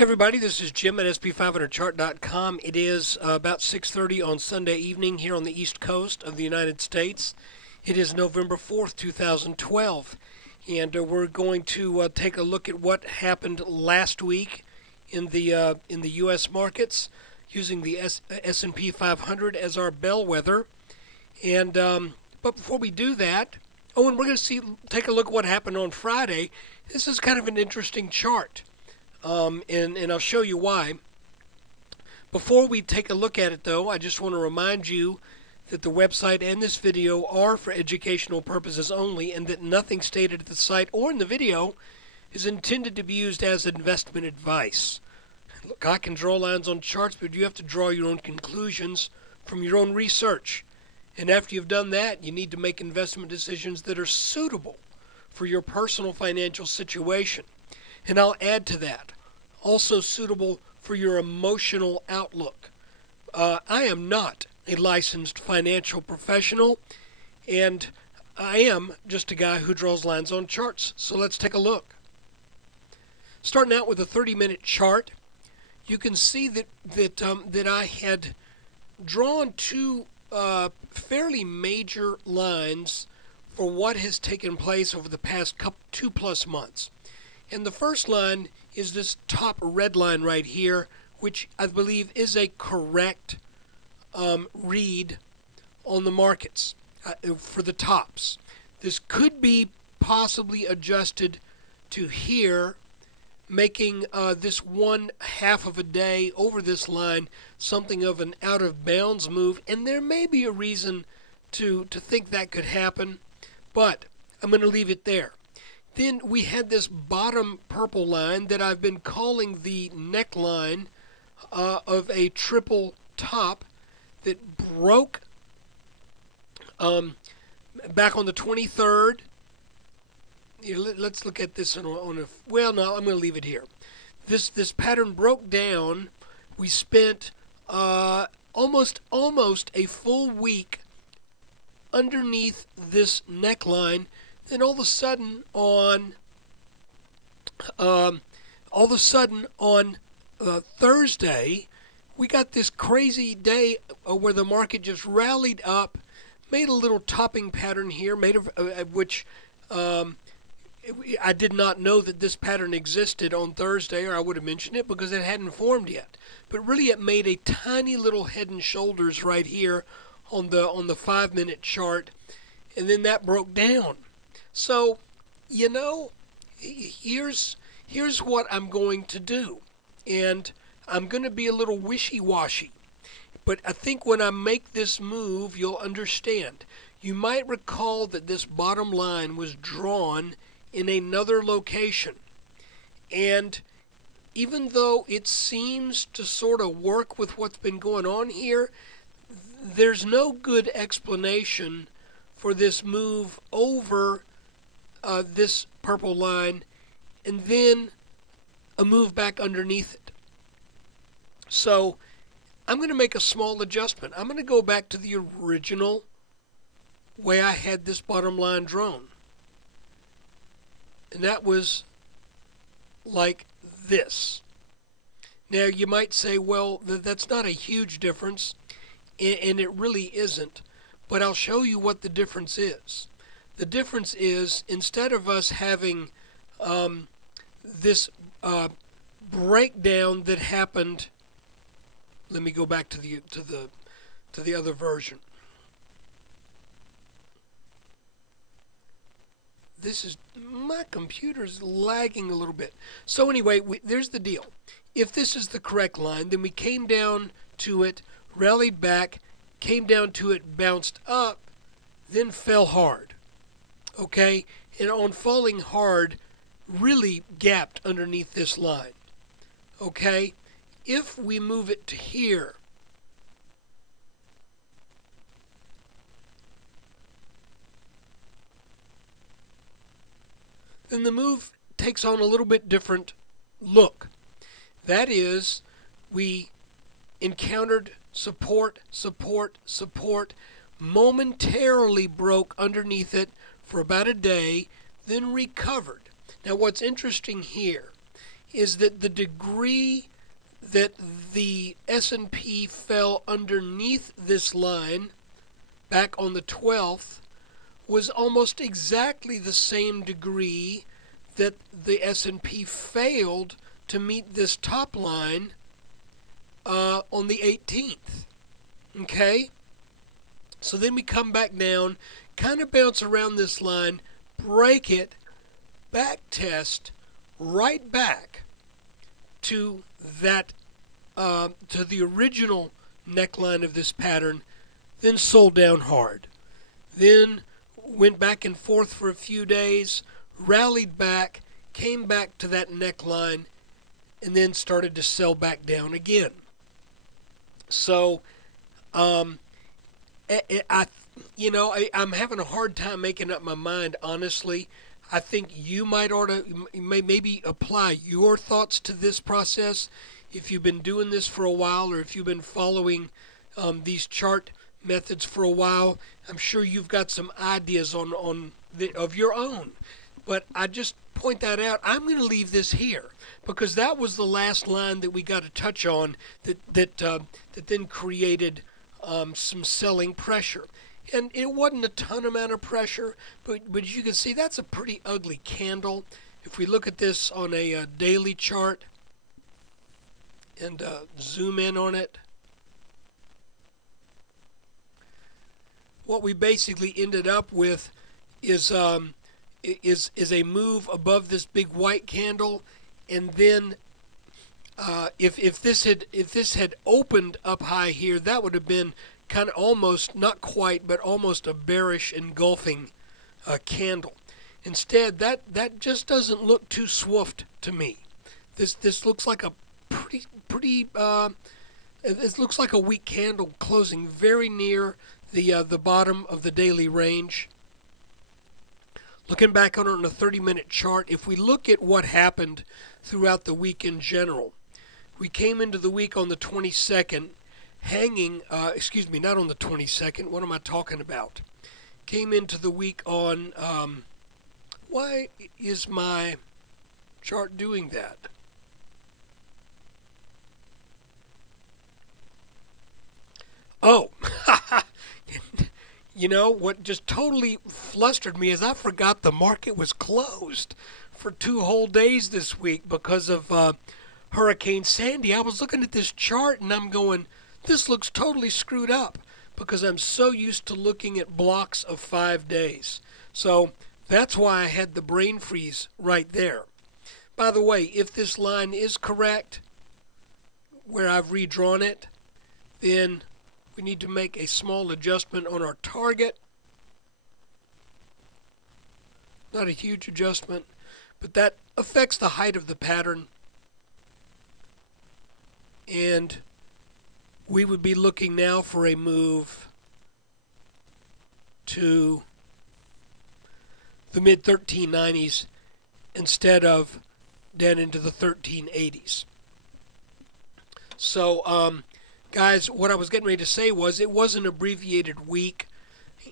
Hey everybody, this is Jim at SP500chart.com. It is about 6:30 on Sunday evening here on the East Coast of the United States. It is November 4th, 2012, and we're going to take a look at what happened last week in the U.S. markets using the S&P 500 as our bellwether. And but before we do that, and we're going to take a look at what happened on Friday. This is kind of an interesting chart. And I'll show you why. Before we take a look at it, though, I just want to remind you that the website and this video are for educational purposes only, and that nothing stated at the site or in the video is intended to be used as investment advice. Look, I can draw lines on charts, but you have to draw your own conclusions from your own research. And after you've done that, you need to make investment decisions that are suitable for your personal financial situation. And I'll add to that, also suitable for your emotional outlook. I am not a licensed financial professional, and I am just a guy who draws lines on charts. So let's take a look. Starting out with a 30-minute chart, you can see that I had drawn two fairly major lines for what has taken place over the past 2+ months. And the first line is this top red line right here, which I believe is a correct read on the markets for the tops. This could be possibly adjusted to here, making this 1/2 of a day over this line something of an out of bounds move. And there may be a reason to think that could happen, but I'm going to leave it there. Then we had this bottom purple line that I've been calling the neckline of a triple top that broke back on the 23rd. Let's look at this well, no, I'm going to leave it here. This pattern broke down. We spent almost a full week underneath this neckline. Then all of a sudden on Thursday, we got this crazy day where the market just rallied up, made a little topping pattern here, which I did not know that this pattern existed on Thursday, or I would have mentioned it because it hadn't formed yet. But really, it made a tiny little head and shoulders right here on the 5-minute chart, and then that broke down. So, here's what I'm going to do. And I'm going to be a little wishy-washy. But I think when I make this move, you'll understand. You might recall that this bottom line was drawn in another location. And even though it seems to sort of work with what's been going on here, there's no good explanation for this move over this purple line and then a move back underneath it. So I'm going to make a small adjustment. I'm going to go back to the original way I had this bottom line drawn. And that was like this. Now you might say, well, that's not a huge difference, and it really isn't. But I'll show you what the difference is. The difference is, instead of us having this breakdown that happened, let me go back to the other version. My computer's lagging a little bit. So anyway, there's the deal. If this is the correct line, then we came down to it, rallied back, came down to it, bounced up, then fell hard. Okay? And on falling hard, really gapped underneath this line. Okay? If we move it to here, then the move takes on a little bit different look. That is, we encountered support, momentarily broke underneath it for about a day, then recovered. Now what's interesting here is that the degree that the S&P fell underneath this line back on the 12th was almost exactly the same degree that the S&P failed to meet this top line on the 18th. Okay? So then we come back down, kind of bounce around this line, break it, back test, right back to that, to the original neckline of this pattern, then sold down hard. Then went back and forth for a few days, rallied back, came back to that neckline, and then started to sell back down again. So, I'm having a hard time making up my mind, honestly. I think you might ought to maybe apply your thoughts to this process if you've been doing this for a while, or if you've been following these chart methods for a while. I'm sure you've got some ideas of your own. But I just point that out. I'm going to leave this here because that was the last line that we got to touch on that then created some selling pressure. And it wasn't a ton amount of pressure, but you can see that's a pretty ugly candle. If we look at this on a daily chart and zoom in on it, what we basically ended up with is a move above this big white candle, and then if this had opened up high here, that would have been kind of almost, not quite, but almost a bearish engulfing candle. Instead, that just doesn't look too swift to me. This looks like a pretty it looks like a weak candle closing very near the bottom of the daily range. Looking back on it on a 30-minute chart, if we look at what happened throughout the week in general, we came into the week on the 22nd hanging, not on the 22nd, what am I talking about? Came into the week on, why is my chart doing that? Oh, you know, what just totally flustered me is I forgot the market was closed for 2 whole days this week because of Hurricane Sandy. I was looking at this chart and I'm going, this looks totally screwed up because I'm so used to looking at blocks of 5 days. So that's why I had the brain freeze right there. By the way, if this line is correct, where I've redrawn it, then we need to make a small adjustment on our target. Not a huge adjustment, but that affects the height of the pattern. And we would be looking now for a move to the mid-1390s instead of down into the 1380s. So, guys, what I was getting ready to say was it was an abbreviated week,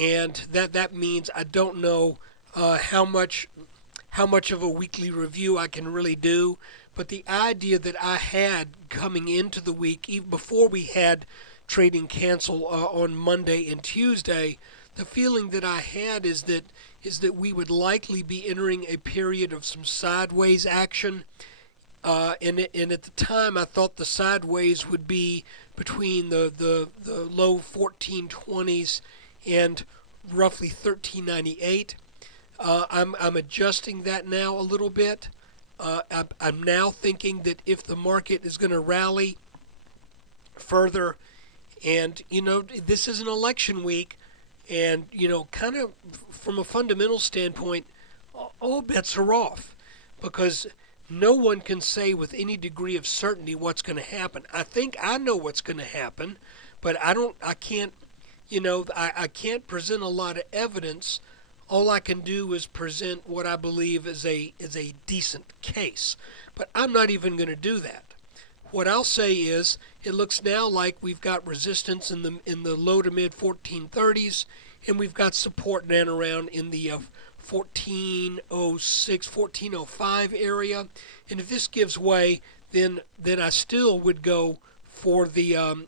and that means I don't know how much of a weekly review I can really do. But the idea that I had coming into the week, even before we had trading cancel on Monday and Tuesday, the feeling that I had is that we would likely be entering a period of some sideways action. And at the time, I thought the sideways would be between the low 1420s and roughly 1398. I'm adjusting that now a little bit. I'm now thinking that if the market is going to rally further, and this is an election week, and kind of from a fundamental standpoint, all bets are off because no one can say with any degree of certainty what's going to happen. I think I know what's going to happen, but I can't present a lot of evidence. All I can do is present what I believe is a decent case. But I'm not even going to do that. What I'll say is it looks now like we've got resistance in the low to mid 1430s, and we've got support down around in the 1406, 1405 area. And if this gives way, then I still would go for the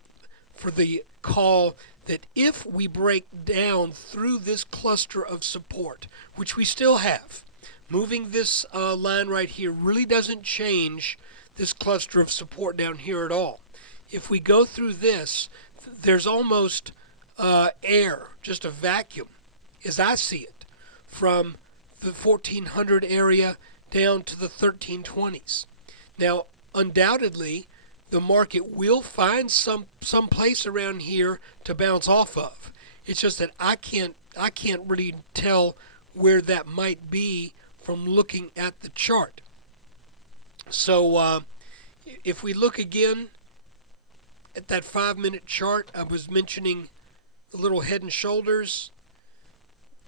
call that if we break down through this cluster of support, which we still have, moving this line right here really doesn't change this cluster of support down here at all. If we go through this, there's almost air, just a vacuum, as I see it, from the 1400 area down to the 1320s. Now, undoubtedly, the market will find some place around here to bounce off of. It's just that I can't really tell where that might be from looking at the chart. So if we look again at that 5-minute chart, I was mentioning the little head and shoulders.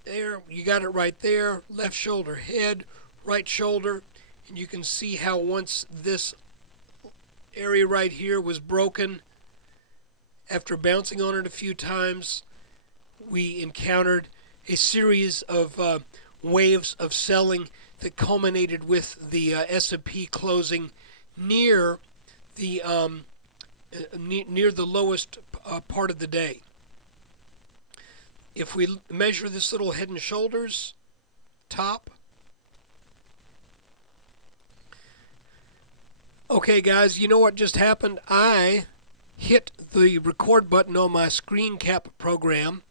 There, you got it right there. Left shoulder, head, right shoulder. And you can see how once this area right here was broken, after bouncing on it a few times, we encountered a series of waves of selling that culminated with the S&P closing near the lowest part of the day. If we measure this little head and shoulders top, okay guys, you know what just happened? I hit the record button on my screen cap program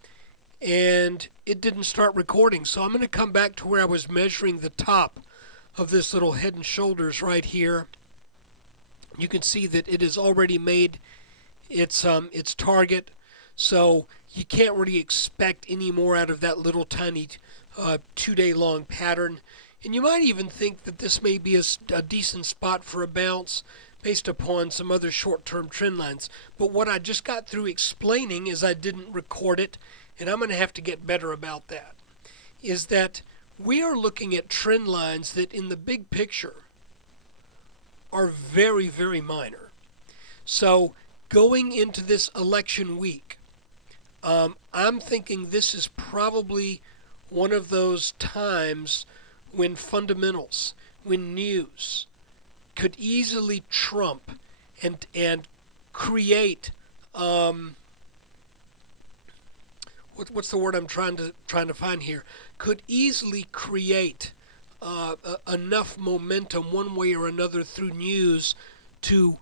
and it didn't start recording. So I'm going to come back to where I was measuring the top of this little head and shoulders right here. You can see that it has already made its target. So you can't really expect any more out of that little tiny 2-day long pattern. And you might even think that this may be a decent spot for a bounce based upon some other short-term trend lines. But what I just got through explaining is I didn't record it, and I'm going to have to get better about that, is that we are looking at trend lines that in the big picture are very, very minor. So going into this election week, I'm thinking this is probably one of those times when fundamentals, when news could easily trump and create what's the word I'm trying to find here? Could easily create enough momentum one way or another through news to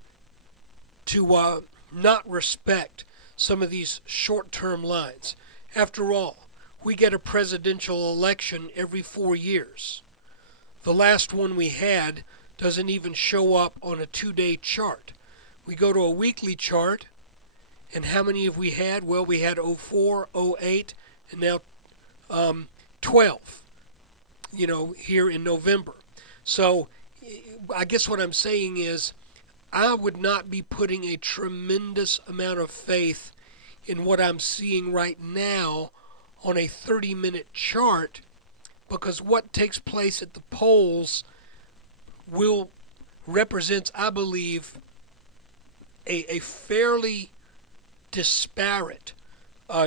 not respect some of these short-term lines. After all, we get a presidential election every 4 years. The last one we had doesn't even show up on a 2-day chart. We go to a weekly chart, and how many have we had? Well, we had 04, 08, and now 12, here in November. So I guess what I'm saying is I would not be putting a tremendous amount of faith in what I'm seeing right now on a 30-minute chart, because what takes place at the polls represents, I believe, a fairly disparate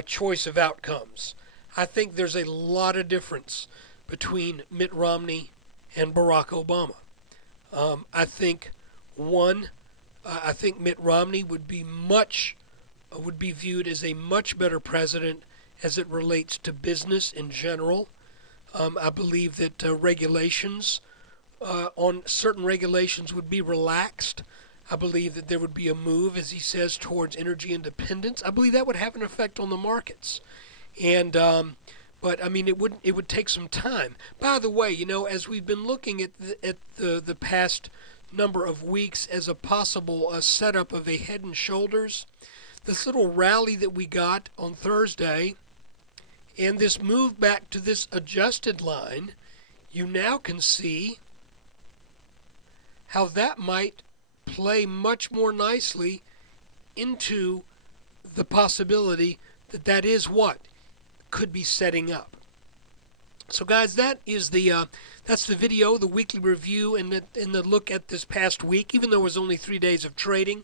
choice of outcomes. I think there's a lot of difference between Mitt Romney and Barack Obama. I think Mitt Romney would be viewed as a much better president as it relates to business in general. I believe that regulations on certain regulations would be relaxed. I believe that there would be a move, as he says, towards energy independence. I believe that would have an effect on the markets. And but I mean, it would take some time. By the way, as we've been looking at the past number of weeks as a possible setup of a head and shoulders, this little rally that we got on Thursday, and this move back to this adjusted line, you now can see how that might play much more nicely into the possibility that is what could be setting up. So guys, that is that's the video, the weekly review, and the look at this past week, even though it was only 3 days of trading.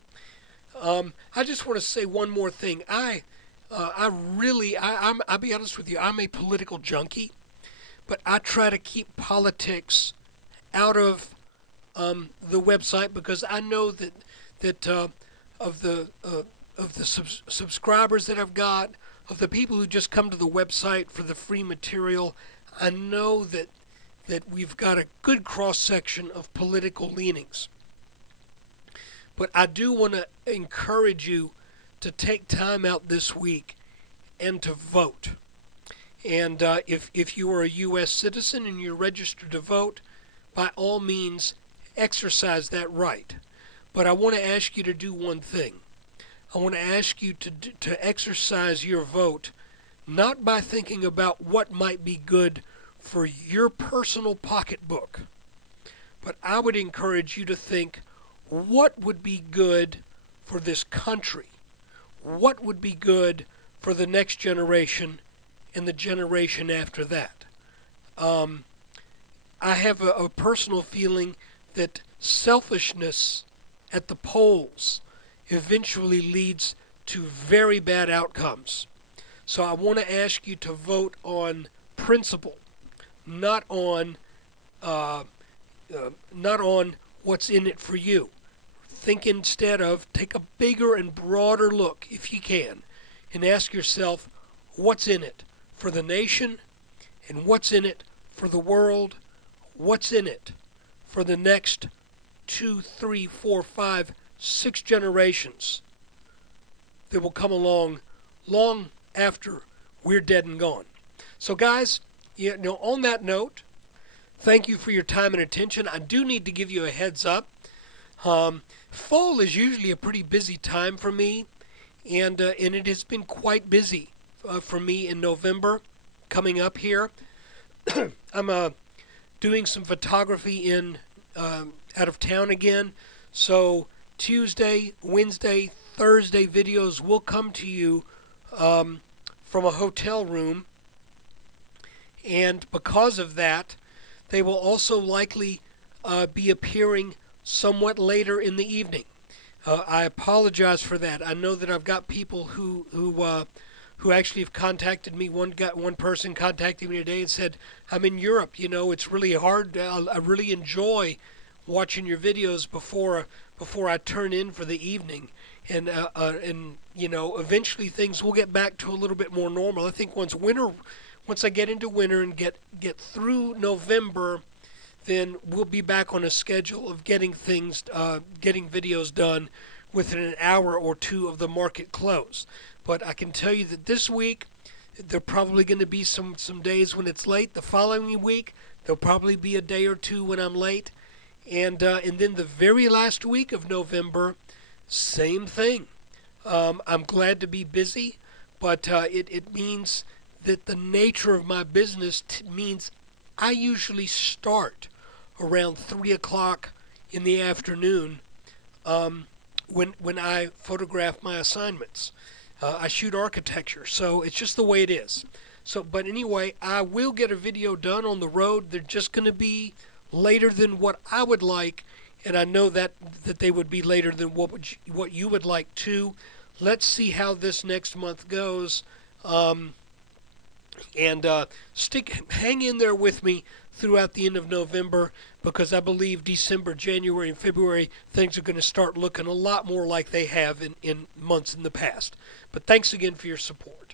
I just want to say one more thing. I'll be honest with you, I'm a political junkie, but I try to keep politics out of the website because I know that of the subscribers that I've got, of the people who just come to the website for the free material, I know that we've got a good cross section of political leanings. But I do want to encourage you to take time out this week and to vote. And if you are a U.S. citizen and you're registered to vote, by all means, exercise that right. But I want to ask you to do one thing. I want to ask you to exercise your vote, not by thinking about what might be good for your personal pocketbook, but I would encourage you to think, what would be good for this country? What would be good for the next generation and the generation after that? I have a personal feeling that selfishness at the polls eventually leads to very bad outcomes. So I want to ask you to vote on principle, not on what's in it for you. Think instead of, take a bigger and broader look, if you can, and ask yourself, what's in it for the nation, and what's in it for the world, what's in it for the next 2, 3, 4, 5, 6 generations that will come along long after we're dead and gone. So guys, on that note, thank you for your time and attention. I do need to give you a heads up. Fall is usually a pretty busy time for me, and it has been quite busy for me in November coming up here. I'm doing some photography in out of town again, so Tuesday, Wednesday, Thursday videos will come to you from a hotel room, and because of that, they will also likely be appearing somewhat later in the evening. I apologize for that. I know that I've got people who actually have contacted me. One person contacted me today and said, "I'm in Europe. It's really hard. I really enjoy watching your videos before I turn in for the evening." And eventually things will get back to a little bit more normal. I think once I get into winter and get through November, then we'll be back on a schedule of getting videos done within an hour or two of the market close. But I can tell you that this week, there are probably going to be some days when it's late. The following week, there'll probably be a day or two when I'm late. And then the very last week of November, same thing. I'm glad to be busy, but it means that the nature of my business means I usually start around 3 o'clock in the afternoon when I photograph my assignments. I shoot architecture, so it's just the way it is. But anyway, I will get a video done on the road. They're just going to be later than what I would like, and I know that they would be later than what you would like too. Let's see how this next month goes, and hang in there with me throughout the end of November, because I believe December, January, and February things are going to start looking a lot more like they have in months in the past. But thanks again for your support.